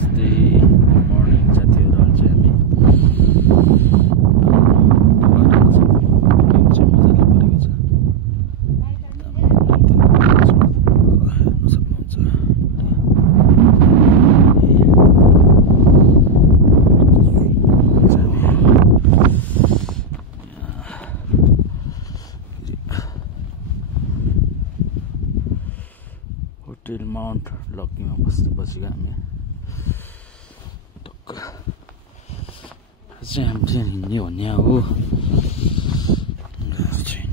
नमस्ते मर्निङ साथीहरू अहिले चाहिँ हामी मजाले परेको छ हेर्न सक्नुहुन्छ होटल माउन्ट लक्कीमा बसेको हामी चाहिँ हामी चाहिँ हिँड्ने भन्ने हो हिँड्न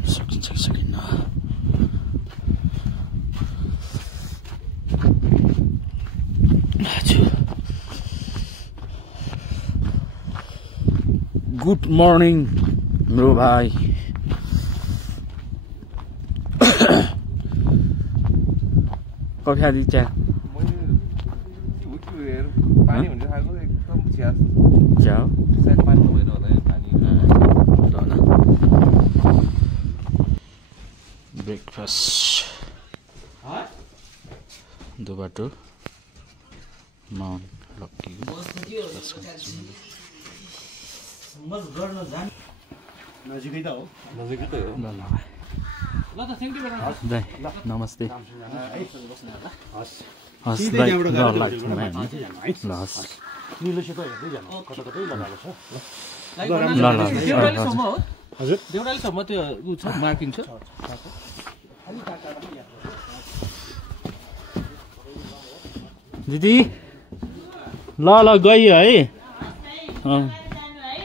सकिन्छ कि सकिन्न गुड मर्निङ मेरो भाइ कफी खाँदी चिया चिया ब्रेकफास्ट दुबाटो माउन्ट लक्की नजिकै त हो ल त थ्याङ्क यू दाइ नमस्ते हस् दाइ ल हस् निलो सेतो हेर्दै जानु कता कतै लगाएको छ हजुर देउरालीसम्म त्यो उ छ मार्किङ छ दिदी ल ल गयो है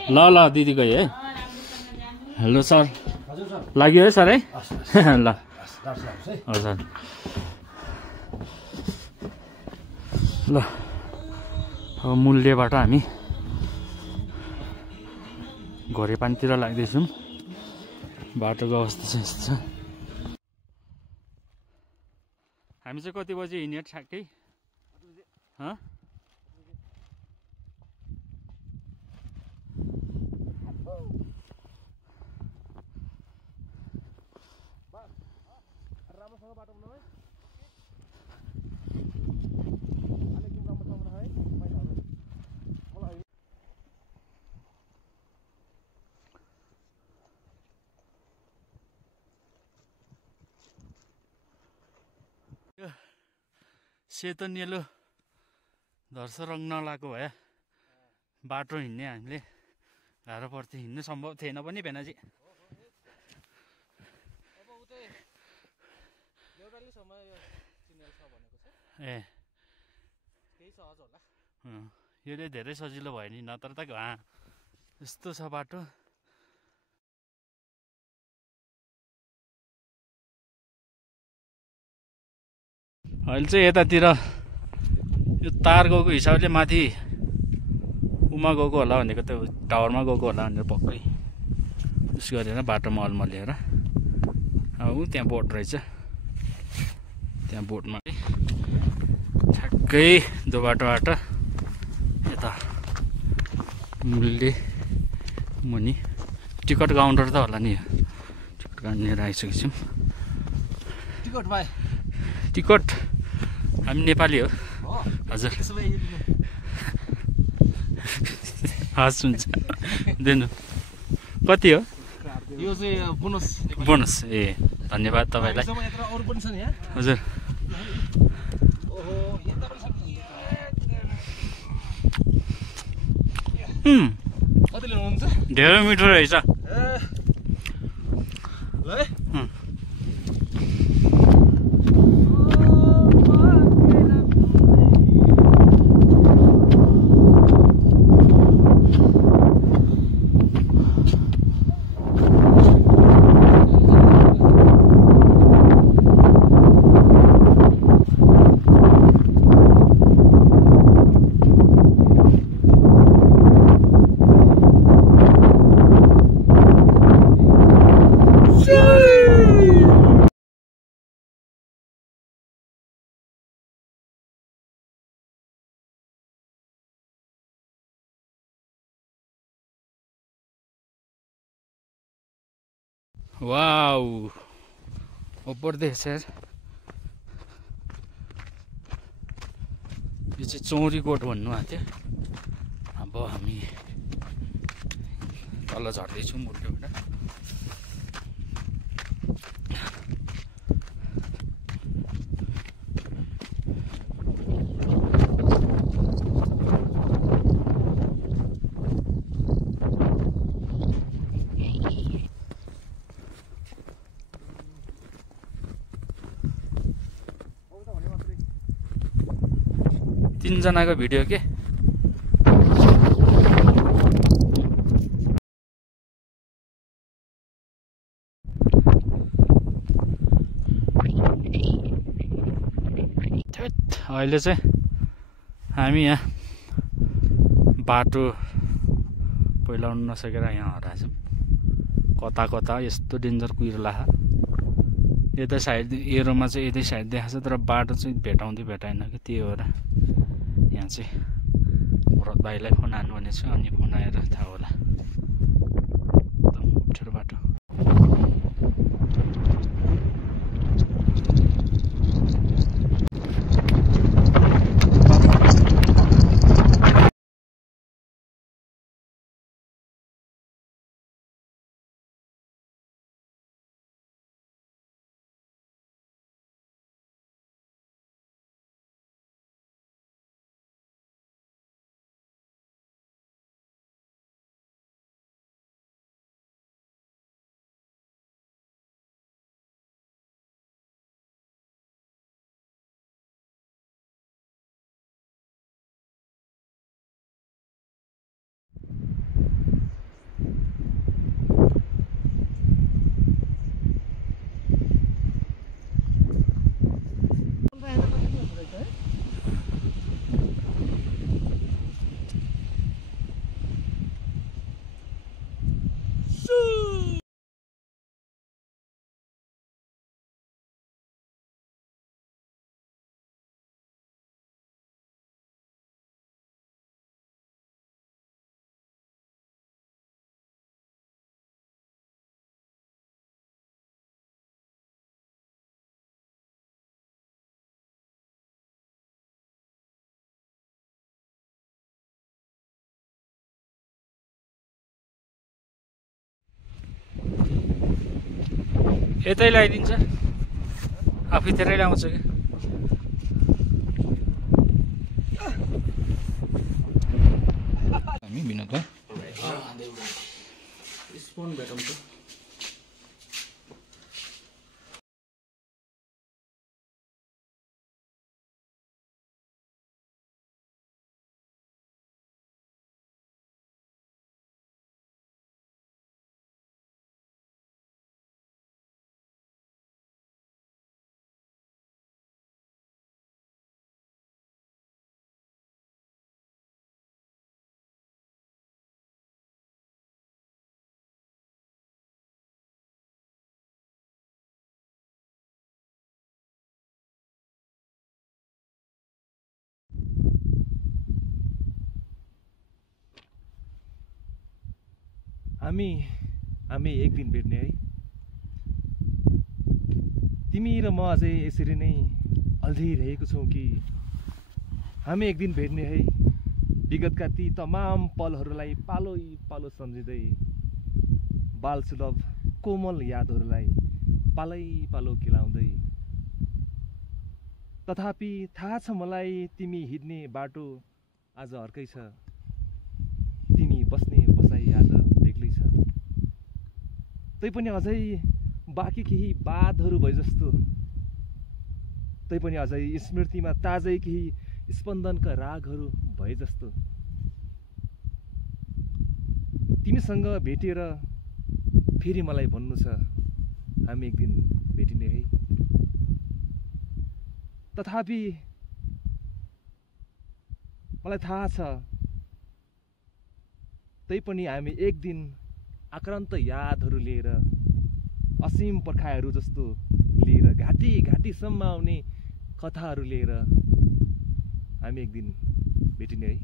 ल ल दिदी गयो है हेलो सर लाग्यो है सर है ल हजुर ल अब मूल्यबाट हामी घोरेपानीतिर लाग्दैछौँ बाटोको अवस्था चाहिँ यस्तो छ हामी चाहिँ कति बजी हिँड्यो ठ्याक्कै सेतो निलो धर्स रङ नलाएको भए बाटो हिँड्ने हामीले गाह्रो पर्थ्यो हिँड्नु सम्भव थिएन पनि भेनाजी ए यो चाहिँ धेरै सजिलो भयो नि नत्र त यस्तो छ बाटो अहिले चाहिँ यतातिर यो तार गएको हिसाबले माथि उमा गएको होला भनेको त टावरमा गएको होला भनेर पक्कै उस गरेर बाटोमा अल्मलिएर अब त्यहाँ बोट रहेछ त्यहाँ बोटमा ठ्याक्कै दो बाटोबाट यता मूल्य मुनि टिकट काउन्टर त होला नि टिकट काट्नेर आइसकेको छौँ टिकट भाइ टिकट हामी नेपाली हो हजुर हस् हुन्छ दिनु कति हो यो चाहिँ बोनस बोनस ए धन्यवाद तपाईँलाई अरू पनि छ नि हजुर कति लिनुहुन्छ धेरै मिठो रहेछ ल है वाओ ऊपर देख सर यो चाहिँ चौरीकोट भन्नुभएको थियो। अब हामी तल झर्दैछौँ मुटुबाट। तीनजनाको भिडियो के अहिले चाहिँ हामी यहाँ बाटो पहिलाउन नसकेर यहाँ हराएछौँ। कता कता यस्तो डेन्जर कुहिरो लाखा। यता साइड एरोमा चाहिँ यतै साइड देखाएको छ, तर बाटो चाहिँ भेटाएन कि, त्यही भएर यहाँ चाहिँ भरत भाइलाई फोन हान्नु भनेको छु, अनि फोन आएर थाहा होला। एकदम अप्ठ्यारो बाटो। यतै ल्याइदिन्छ, आफैतिरै ल्याउँछ क्या। हामी विनोद भाइ स्पोन भेटाउँछ। हामी एक दिन भेट्ने है। तिमी र म अझै यसरी नै अल्झिरहेको छौँ कि हामी एक दिन भेट्ने है। विगतका ती तमाम पलहरूलाई पालो पालो सम्झिँदै, बालसुलभ कोमल यादहरूलाई पालै पालो केलाउँदै। तथापि थाहा छ मलाई, तिमी हिँड्ने बाटो आज अर्कै छ, तिमी बस्ने बसाइ आज बेग्लै छ। तैपनि अझै बाँकी केही बातहरू भए जस्तो, तैपनि अझै स्मृतिमा ताजै केही स्पन्दनका रागहरू भए जस्तो। तिमीसँग भेटेर फेरि मलाई भन्नु छ, हामी एक दिन भेटिने है। तथापि मलाई थाहा छ, तैपनि हामी एक दिन आक्रान्त यादहरू लिएर, असीम पर्खाइहरू जस्तो लिएर, घाँटी घाँटीसम्म आउने कथाहरू लिएर हामी एक दिन भेटिने है।